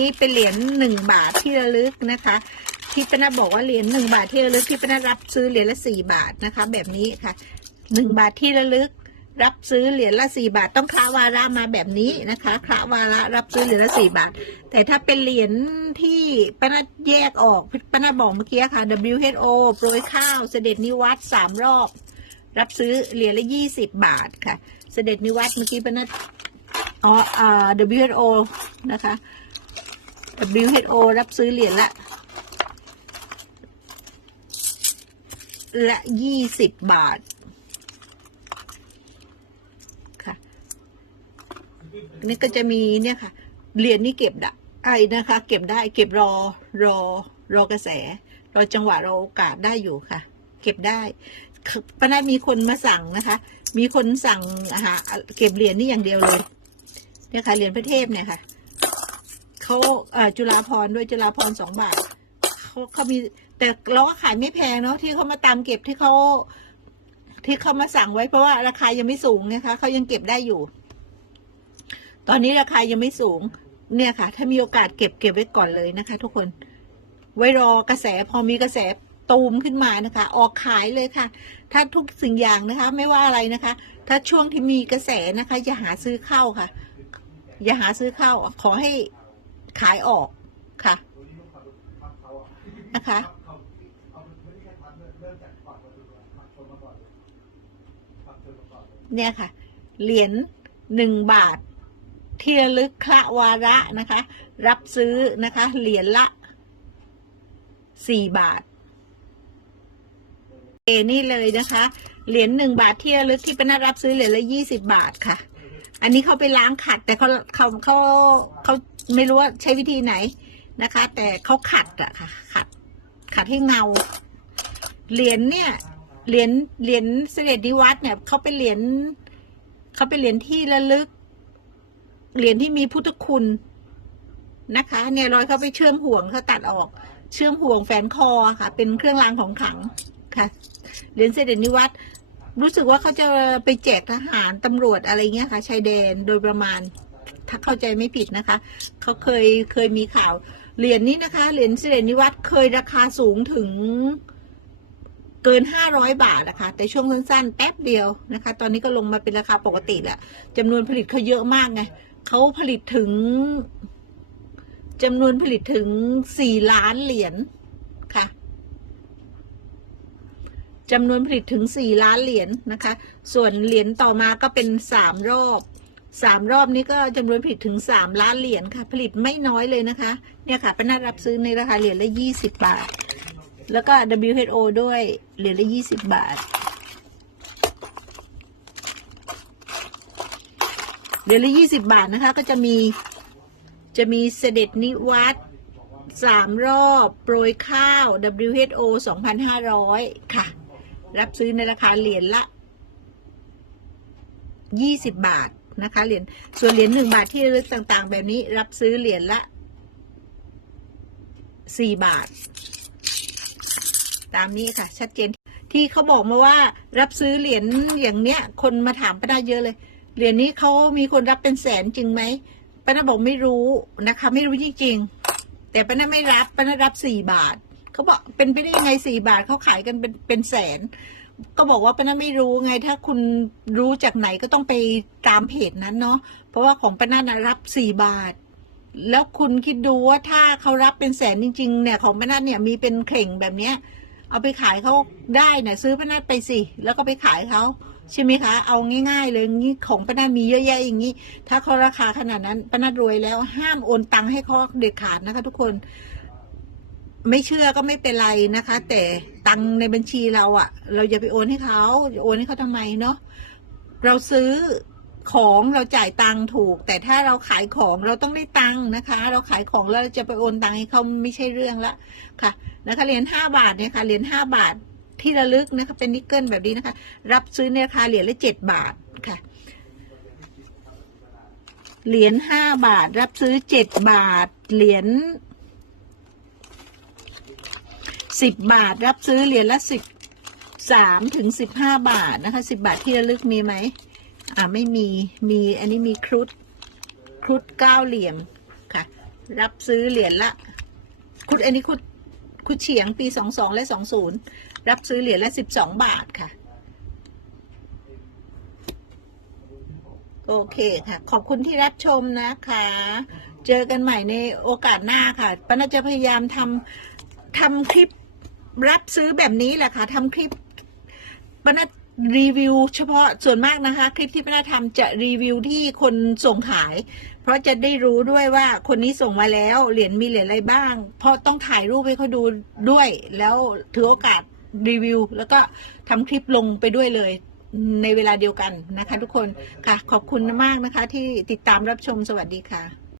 นี่เป็นเหรียญหนึ่งบาทที่ระลึกนะคะที่ปนาบอกว่าเหรียญหนึ่งบาทที่ระลึกที่ปนารับซื้อเหรียญละสี่บาทนะคะ แบบนี้ค่ะหนึ่งบาทที่ระลึก รับซื้อเหรียญละสี่บาท ต้องคละวาระมาแบบนี้นะคะคละวาระรับซื้อเหรียญละสี่บาท แต่ถ้าเป็นเหรียญที่ปนาแยกออกปนาบอกเมื่อกี้ค่ะ WHO โปรยข้าวเสด็จนิวัตสามรอบ รับซื้อเหรียญละยี่สิบบาทค่ะ เสด็จนิวัตเมื่อกี้ปนาอ๋ออ่า WHO นะคะ WHO รับซื้อเหรียญละ ละยี่สิบบาท ค่ะ นี่ก็จะมีเนี่ยค่ะ เหรียญนี่เก็บได้ไอ้นะคะ เก็บได้เก็บรอรอรอกระแส รอจังหวะรอโอกาสได้อยู่ค่ะ เก็บได้ปนามีคนมาสั่งนะคะ มีคนสั่งหาเก็บเหรียญนี่อย่างเดียวเลยเนี่ยค่ะเหรียญพระเทพเนี่ยค่ะ เขาจุฬาพรด้วยจุฬาพรสองบาทเขาเขามีแต่เราก็ขายไม่แพงเนาะที่เขามาตามเก็บที่เขาที่เขามาสั่งไว้เพราะว่าราคายังไม่สูงนะคะเขายังเก็บได้อยู่ ตอนนี้ราคายังไม่สูง เนี่ยค่ะ ถ้ามีโอกาสเก็บเก็บไว้ก่อนเลยนะคะ ทุกคน ไว้รอกระแสพอมีกระแสตูมขึ้นมานะคะ ออกขายเลยค่ะ ถ้าทุกสิ่งอย่างนะคะ ไม่ว่าอะไรนะคะ ถ้าช่วงที่มีกระแสนะคะอย่าหาซื้อเข้าค่ะ อย่าหาซื้อเข้าขอให้ ขายออกค่ะนะคะเนี่ยค่ะ เหรียญหนึ่งบาท เที่ระลึกคละวาระนะคะ รับซื้อนะคะ เหรียญละสี่บาทเอนี่เลยนะคะ เหรียญหนึ่งบาทเที่ระลึกที่เป็นัดรับซื้อเหรียญละยี่สิบบาทค่ะ อันนี้เขาไปล้างขัด แต่เขาเขาเขาเขา ไม่รู้ว่าใช้วิธีไหนนะคะ แต่เขาขัดอะค่ะ ขัด ขัดให้เงา เหรียญเนี่ย เหรียญ เหรียญเสด็จนิวัตเนี่ยเขาเป็นเหรียญเขาเป็นเหรียญที่ระลึก เหรียญที่มีพุทธคุณนะคะ เนี่ยรอยเขาไปเชื่อมห่วงเขาตัดออก เชื่อมห่วงแฝนคอค่ะ เป็นเครื่องรางของขลังค่ะ เหรียญเสด็จนิวัตรู้สึกว่าเขาจะไปแจกทหารตำรวจอะไรเงี้ยค่ะชายแดนโดยประมาณ ถ้าเข้าใจไม่ผิดนะคะ เขาเคยเคยมีข่าว เหรียญนี้นะคะ เหรียญเสด็จนิวัตเคยราคาสูงถึงเกินห้าร้อยบาทนะคะ แต่ช่วงสั้นๆ แป๊บเดียวนะคะ ตอนนี้ก็ลงมาเป็นราคาปกติแหล้วจำนวนผลิตเขาเยอะมากไงเขาผลิตถึงจำนวนผลิตถึงสี่ล้านเหรียญค่ะจำนวนผลิตถึงสี่ล้านเหรียญนะคะ ส่วนเหรียญต่อมาก็เป็นสามรอบ สามรอบนี้ก็จำนวนผลิตถึงสามล้านเหรียญค่ะ ผลิตไม่น้อยเลยนะคะ เนี่ยค่ะเป็นนัดรับซื้อในราคาเหรียญละยี่สิบบาท แล้วก็ WHO ด้วยเหรียญละยี่สิบบาท เหรียญละยี่สิบบาทนะคะ ก็จะมีจะมีเสด็จนิวัตสามรอบโปรยข้าว WHO สองพันห้าร้อยค่ะ รับซื้อในราคาเหรียญละยี่สิบบาท นะคะเหรียญส่วนเหรียญหนึ่งบาทที่ระลึกต่างๆ แบบนี้รับซื้อเหรียญละสี่บาท ตามนี้ค่ะ ชัดเจนที่เขาบอกมาว่า รับซื้อเหรียญอย่างเนี้ย คนมาถามป้านาเยอะเลย เหรียญนี้เขามีคนรับเป็นแสนจริงไหมป้านาบอกไม่รู้นะคะ ไม่รู้จริงๆแต่ป้านาไม่รับป้านารับสี่บาทเขาบอกเป็นไปได้ยังไงสี่บาทเขาขายกันเป็นเป็นแสน ก็บอกว่าป้านาไม่รู้ไง ถ้าคุณรู้จากไหนก็ต้องไปตามเพจนั้นเนาะเพราะว่าของป้านานรับสี่บาท แล้วคุณคิดดูว่าถ้าเขารับเป็นแสนจริง ๆ เนี่ย ของป้านาเนี่ยมีเป็นเข่งแบบเนี้ย เอาไปขายเขาได้เนี่ยซื้อป้านาดไปสิแล้วก็ไปขายเขาใช่ไหมคะ เอาง่าย ๆ เลยงี้ของป้านาดมีเยอะแยะอย่างนี้ ถ้าเขาราคาขนาดนั้นป้านาดรวยแล้วห้ามโอนตังค์ให้เขาเด็ดขาดนะคะ ทุกคน ไม่เชื่อก็ไม่เป็นไรนะคะ แต่ตังในบัญชีเราอะเราอย่าไปโอนให้เขาโอนให้เขาทำไมเนาะเราซื้อของเราจ่ายตังถูก แต่ถ้าเราขายของเราต้องได้ตังนะคะ เราขายของแล้วจะไปโอนตังให้เขาไม่ใช่เรื่องละค่ะนะคะเหรียญห้าบาทเนี่ยค่ะเหรียญห้าบาทที่ระลึกนะคะเป็นนิกเกิลแบบนี้นะคะ รับซื้อในราคาเหรียญละเจ็ดบาทค่ะเหรียญห้าบาท รับซื้อเจ็ดบาท เหรียญ สิบบาทรับซื้อเหรียญละสิบสามถึงสิบห้าบาทนะคะสิบบาทที่ระลึกมีไหมอ่าไม่มีมีอันนี้มีครุฑครุฑเก้าเหลี่ยมค่ะ รับซื้อเหรียญละคุณอันนี้คุณคุณเฉียงปีสองสองและสองศูนย์รับซื้อเหรียญละสิบสองบาทค่ะ โอเคค่ะ ขอบคุณที่รับชมนะคะ เจอกันใหม่ในโอกาสหน้าค่ะปนาจะพยายามทำทำคลิป รับซื้อแบบนี้แหละค่ะทำคลิปปานารีวิวเฉพาะส่วนมากนะคะ คลิปที่ปานาทำจะรีวิวที่คนส่งขาย เพราะจะได้รู้ด้วยว่าคนนี้ส่งมาแล้วเหรียญมีเหรียญอะไรบ้าง เพราะต้องถ่ายรูปให้เขาดูด้วย แล้วถือโอกาสรีวิว แล้วก็ทำคลิปลงไปด้วยเลยในเวลาเดียวกันนะคะ ทุกคนค่ะขอบคุณมากนะคะ ที่ติดตามรับชมสวัสดีค่ะ